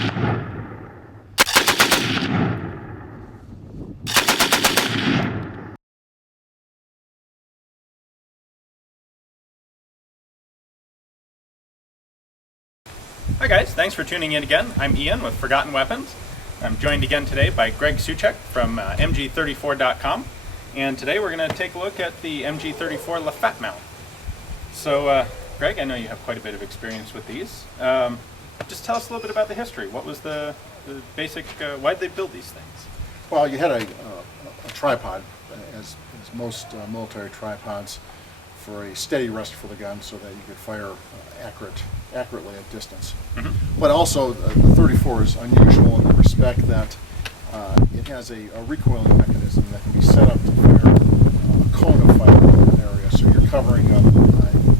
Hi guys, thanks for tuning in again. I'm Ian with Forgotten Weapons. I'm joined again today by Greg Suchek from MG34.com, and today we're going to take a look at the MG34 Lafette mount. So Greg, I know you have quite a bit of experience with these. Just tell us a little bit about the history. What was the basic, why did they build these things? Well, you had a tripod, as most military tripods, for a steady rest for the gun so that you could fire accurately at distance. Mm-hmm. But also, the 34 is unusual in the respect that it has a recoiling mechanism that can be set up to fire a cone of fire in an area. So you're covering an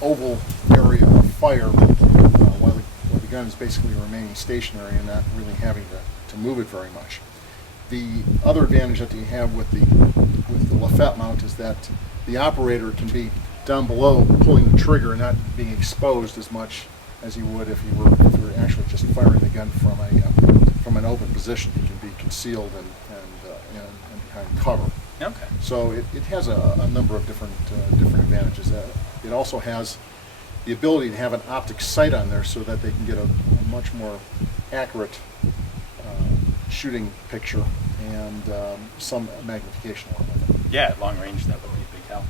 oval area of fire while the gun is basically remaining stationary and not really having to move it very much. The other advantage that you have with the Lafette mount is that the operator can be down below pulling the trigger and not being exposed as much as he would if you were actually just firing the gun from an open position. He can be concealed and behind cover. Okay. So it has a number of different advantages. It also has the ability to have an optic sight on there so that they can get a much more accurate shooting picture and some magnification along with it. Yeah, at long range that would be a big help.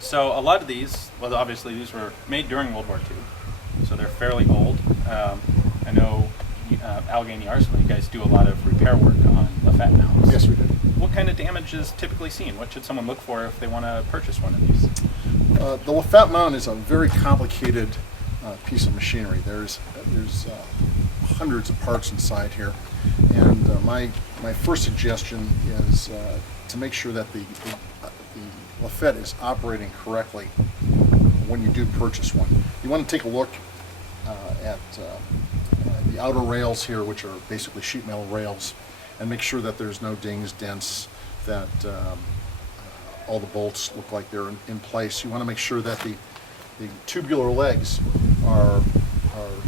So a lot of these, well obviously these were made during World War II, so they're fairly old. I know Allegheny Arsenal, you guys do a lot of repair work on Lafette mounts. Yes, we did. What kind of damage is typically seen? What should someone look for if they want to purchase one of these? The Lafette mount is a very complicated piece of machinery. There's hundreds of parts inside here, and my first suggestion is to make sure that the Lafette is operating correctly when you do purchase one. You want to take a look at the outer rails here, which are basically sheet metal rails, and make sure that there's no dings, dents, that all the bolts look like they're in place. You want to make sure that the tubular legs are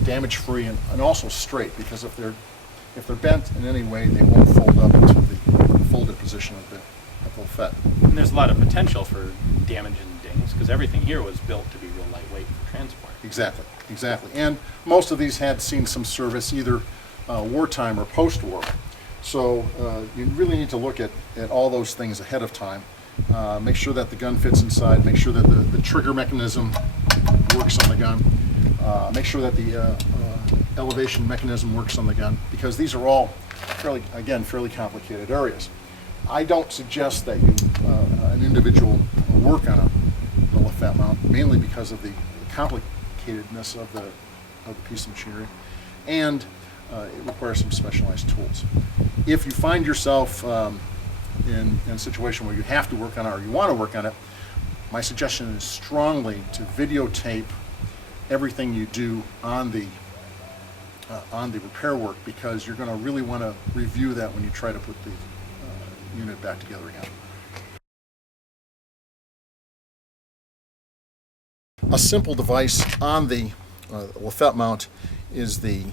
damage-free and also straight, because if they're bent in any way, they won't fold up into the folded position of the Lafette. And there's a lot of potential for damage and dings, because everything here was built to be real lightweight for transport. Exactly. And most of these had seen some service, either wartime or post-war. So you really need to look at all those things ahead of time. Make sure that the gun fits inside, make sure that the trigger mechanism works on the gun, make sure that the elevation mechanism works on the gun, because these are all fairly complicated areas. I don't suggest that an individual work on the Lafette mount, mainly because of the complicatedness of the piece of machinery, and it requires some specialized tools. If you find yourself in a situation where you have to work on it or you want to work on it, my suggestion is strongly to videotape everything you do on the repair work, because you're going to really want to review that when you try to put the unit back together again. A simple device on the Lafette mount is the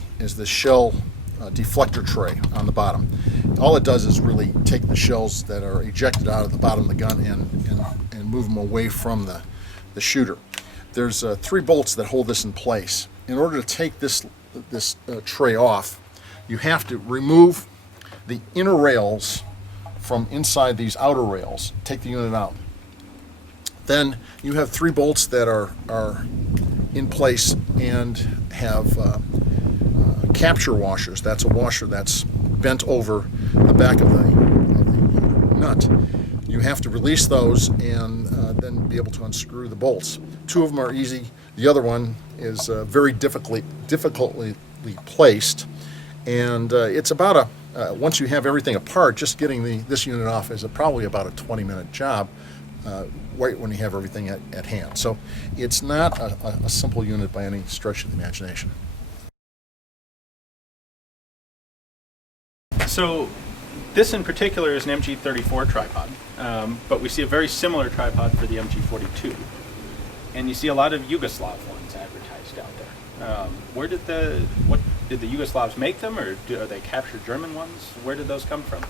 shell deflector tray on the bottom. All it does is really take the shells that are ejected out of the bottom of the gun and move them away from the shooter. There's 3 bolts that hold this in place. In order to take this tray off, you have to remove the inner rails from inside these outer rails, take the unit out. Then you have 3 bolts that are in place and have capture washers. That's a washer that's bent over the back of the nut. You have to release those and then be able to unscrew the bolts. 2 of them are easy. The other one is very difficultly placed, and it's about once you have everything apart, just getting this unit off is probably about a 20-minute job right when you have everything at hand. So it's not a simple unit by any stretch of the imagination. So this in particular is an MG34 tripod, but we see a very similar tripod for the MG42. And you see a lot of Yugoslav ones advertised used out there. What did the Yugoslavs make them, or are they captured German ones? Where did those come from?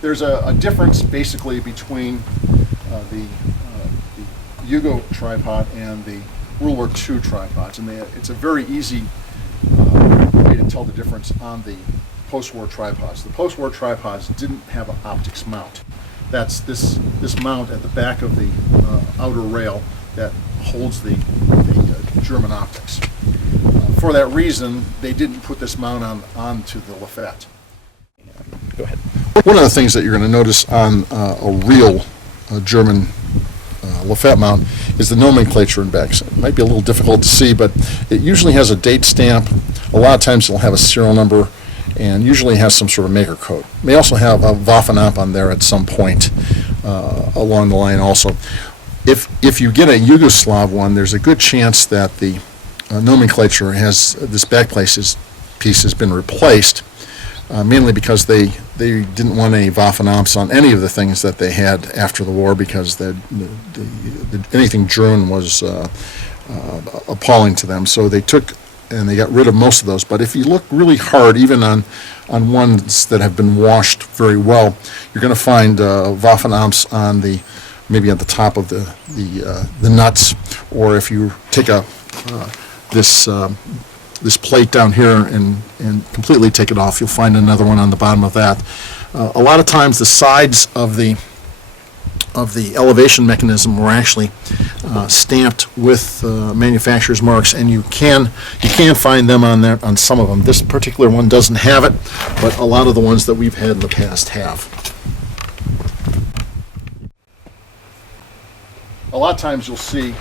There's a difference basically between the Yugo tripod and the World War II tripods, and it's a very easy way to tell the difference on the post-war tripods. The post-war tripods didn't have an optics mount. That's this mount at the back of the outer rail that holds the German optics. For that reason, they didn't put this mount onto the Lafette. Go ahead. One of the things that you're going to notice on a real German Lafette mount is the nomenclature in back. So it might be a little difficult to see, but it usually has a date stamp. A lot of times it'll have a serial number, and usually has some sort of maker code. It may also have a Waffenamt on there at some point along the line also. If you get a Yugoslav one, there's a good chance that the nomenclature has, this back piece has been replaced, mainly because they didn't want any Waffenamts on any of the things that they had after the war, because anything German was appalling to them. So they took and they got rid of most of those. But if you look really hard, even on ones that have been washed very well, you're going to find Waffenamts on maybe at the top of the nuts, or if you take this plate down here and completely take it off, you'll find another one on the bottom of that. A lot of times the sides of the elevation mechanism were actually stamped with manufacturer's marks, and you can find them on there on some of them. This particular one doesn't have it, but a lot of the ones that we've had in the past have. A lot of times you'll see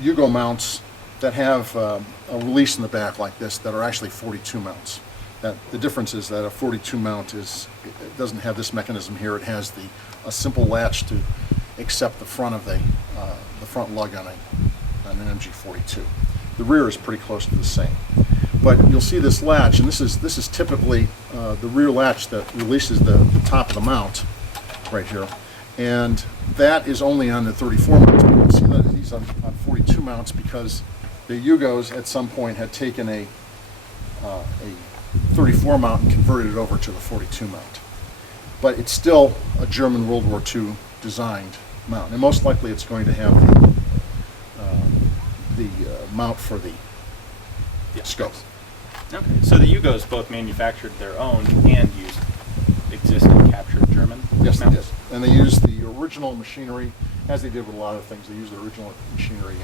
Yugo mounts that have a release in the back like this that are actually 42 mounts. The difference is that a 42 mount it doesn't have this mechanism here. It has a simple latch to accept the front of the front lug on an MG42. The rear is pretty close to the same, but you'll see this latch, and this is typically the rear latch that releases the top of the mount right here, and that is only on the 34 mounts. But you'll see that these on 42 mounts because the Yugos at some point had taken a 34 mount and converted it over to the 42 mount. But it's still a German World War II designed mount, and most likely it's going to have the mount for the scope. Okay, so the Yugos both manufactured their own and used existing captured German Yes, mounts? they did. And they used the original machinery, as they did with a lot of things. They used the original machinery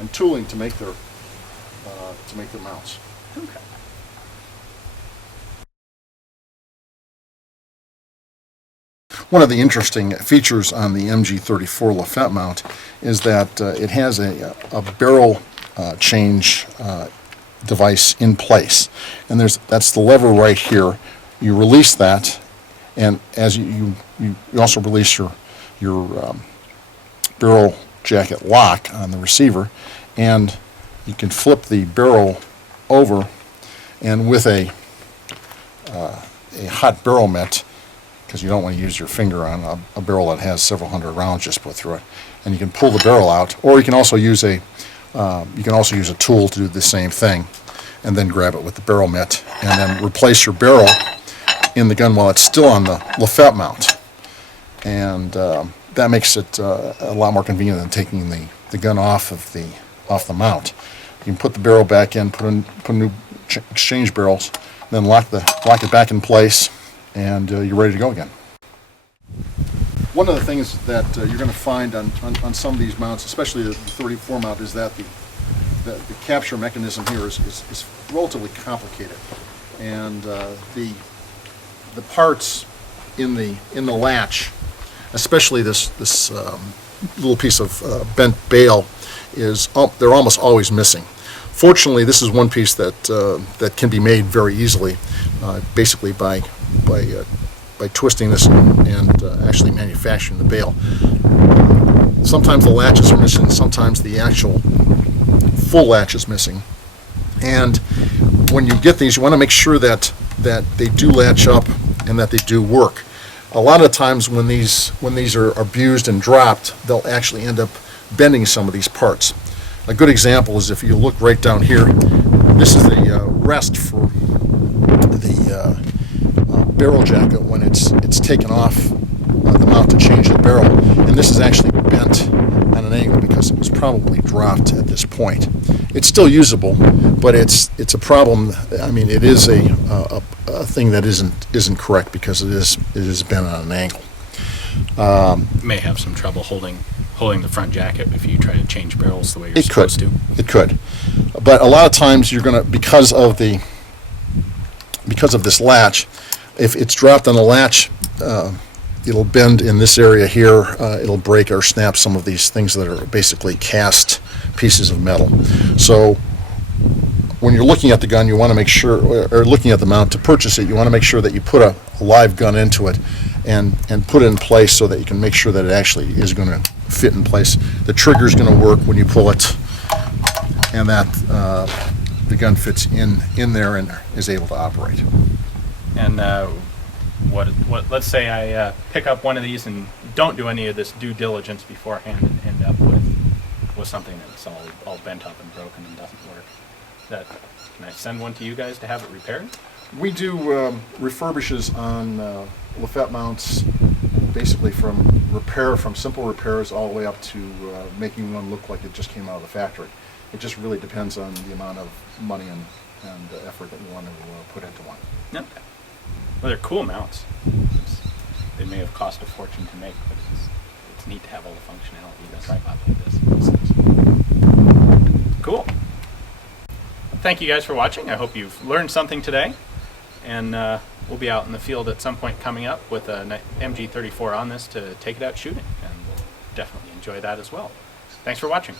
and tooling to make their mounts. Okay. One of the interesting features on the MG34 Lafette mount is that it has a barrel change device in place, and that's the lever right here. You release that, and as you also release your barrel jacket lock on the receiver, and you can flip the barrel over, and with a hot barrel mitt, because you don't want to use your finger on a barrel that has several hundred rounds just put through it, and you can pull the barrel out, or you can also use a tool to do the same thing, and then grab it with the barrel mitt, and then replace your barrel in the gun while it's still on the Lafette mount, and that makes it a lot more convenient than taking the gun off the mount. You can put the barrel back in, put new exchange barrels, then lock it back in place, and you're ready to go again. One of the things that you're going to find on some of these mounts, especially the 34 mount, is that the capture mechanism here is relatively complicated, and the parts in the latch, especially this little piece of bent bail, they're almost always missing. Fortunately, this is one piece that can be made very easily, basically by twisting this and actually manufacturing the bail. Sometimes the latches are missing, sometimes the actual full latch is missing. And when you get these, you want to make sure that they do latch up and that they do work. A lot of times when these are abused and dropped, they'll actually end up bending some of these parts. A good example is if you look right down here, this is the rest for the barrel jacket when it's taken off the mount to change the barrel, and this is actually bent on an angle because it was probably dropped at this point. It's still usable, but it's a problem. I mean, it is a thing that isn't correct because it is bent on an angle. May have some trouble holding the front jacket if you try to change barrels the way you're supposed to. It could, but a lot of times you're going to, because of this latch, if it's dropped on the latch, it'll bend in this area here. It'll break or snap some of these things that are basically cast pieces of metal. So when you're looking at the gun, you want to make sure, or looking at the mount to purchase it, you want to make sure that you put a live gun into it and put it in place so that you can make sure that it actually is going to fit in place. The trigger is going to work when you pull it, and that the gun fits in there and is able to operate. And what? Let's say I pick up one of these and don't do any of this due diligence beforehand and end up with something that's all bent up and broken and doesn't work. Can I send one to you guys to have it repaired? We do refurbishes on Lafette mounts, basically from simple repairs all the way up to making one look like it just came out of the factory. It just really depends on the amount of money and effort that you want to put into one. Okay. Well, they're cool mounts. They may have cost a fortune to make, but it's neat to have all the functionality of a tripod like this. Cool. Thank you guys for watching. I hope you've learned something today, and we'll be out in the field at some point coming up with an MG34 on this to take it out shooting, and we'll definitely enjoy that as well. Thanks for watching.